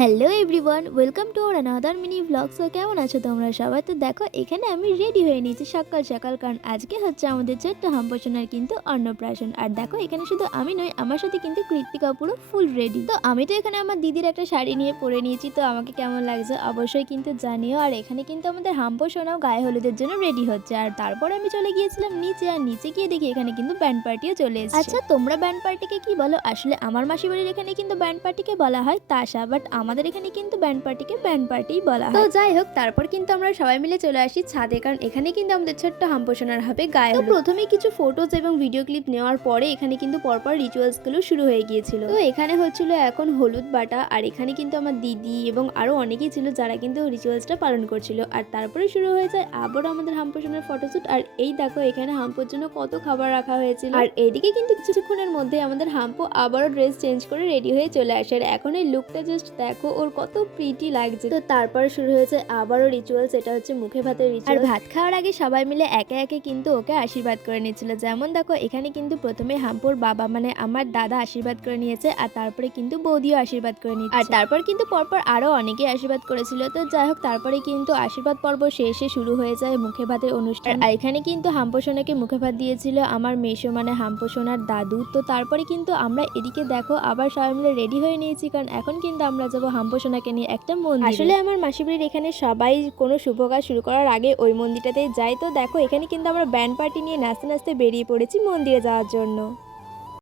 Hello everyone, welcome to our another mini vlog. So কেমন আছো তোমরা সবাই? তো দেখো এখানে আমি রেডি হয়ে নিয়েছি সকাল সকাল, কারণ আজকে হচ্ছে আমাদের ছোট্ট হাম্পোষণার কিন্তু অন্নপ্রাশন। আর দেখো এখানে শুধু আমি নই, আমার সাথে কিন্তু কৃত্তিকা পুরো ফুল রেডি। তো আমি তো এখানে আমার দিদির একটা শাড়ি নিয়ে পরে নিয়েছি, তো আমাকে কেমন লাগছে অবশ্যই কিন্তু জানিও। আর এখানে কিন্তু আমাদের হাম্পোষণাও গায়ে হলুদের জন্য রেডি হচ্ছে। আর তারপরে আমি চলে গিয়েছিলাম নিচে, আর নিচে গিয়ে দেখি এখানে কিন্তু ব্যান্ড পার্টিও চলে এসেছে। আচ্ছা, তোমরা ব্যান্ড পার্টিকে কি বলো? আসলে আমার মাসি বাড়ির এখানে কিন্তু ব্যান্ড পার্টিকে বলা হয় তাসা, বাট আমাদের এখানে কিন্তু ব্যান্ড পার্টিকে ব্যান্ড পার্টি বলা হয়। তো যাই হোক, তারপর কিন্তু আমরা সবাই মিলে চলে আসি ছাদে, কারণ এখানে কিন্তু আমাদের ছোট্ট হাম্পোষণার হবে গায়ে হলুদ। প্রথমে কিছু ফটোজ এবং ভিডিও ক্লিপ নেওয়ার পরে এখানে কিন্তু পরপর রিচুয়ালস গুলো শুরু হয়ে গিয়েছিল। তো এখানে হচ্ছিল এখন হলুদ বাটা, আর এখানে কিন্তু আমার দিদি এবং আরো অনেকেই ছিল যারা কিন্তু রিচুয়ালসটা পালন করছিল। আর তারপরে শুরু হয়ে যায় আবার আমাদের হাম্পোষণের ফটোশুট। আর এই দেখো এখানে হাম্পোর জন্য কত খাবার রাখা হয়েছিল। আর এইদিকে কিন্তু কিছুক্ষণের মধ্যে আমাদের হাম্পো আবারও ড্রেস চেঞ্জ করে রেডি হয়ে চলে আসে। আর এখন এই লুকটা জাস্ট দেখো, ওর কত প্রিটি লাগছে। তো তারপর শুরু হয়েছে আবারও রিচুয়ালস, এটা হচ্ছে মুখে ভাতের রিচুয়াল। আর ভাত খাওয়ার আগে সবাই মিলে একে একে কিন্তু ওকে আশীর্বাদ করে নিচ্ছিল। যেমন দেখো এখানে কিন্তু প্রথমে হাম্পুর বাবা মানে আমার দাদা আশীর্বাদ করে নিয়েছে, আর তারপরে কিন্তু বৌদিও আশীর্বাদ করে নিচ্ছে। আর তারপর কিন্তু পরপর আরো অনেকেই আশীর্বাদ করেছিল। তো যাই হোক, তারপরে কিন্তু আশীর্বাদ পর্ব শেষে শুরু হয়ে যায় মুখে ভাতের অনুষ্ঠান। আর এখানে কিন্তু হাম্পোষণাকে মুখে ভাত দিয়েছিল আমার মেশো মানে হাম্পোষণার দাদু। তো তারপরে কিন্তু আমরা এদিকে দেখো আবার সবাই মিলে রেডি হয়ে নিয়েছি, কারণ এখন কিন্তু আমরা যাবো হাম্পোষণাকে নিয়ে একটা মন্দির। আসলে আমার মাসিবাড়ির এখানে সবাই কোনো শুভ কাজ শুরু করার আগে ওই মন্দিরটাতেই যাই। তো দেখো এখানে কিন্তু আমরা ব্যান্ড পার্টি নিয়ে নাচতে নাচতে বেরিয়ে পড়েছি মন্দিরে যাওয়ার জন্য।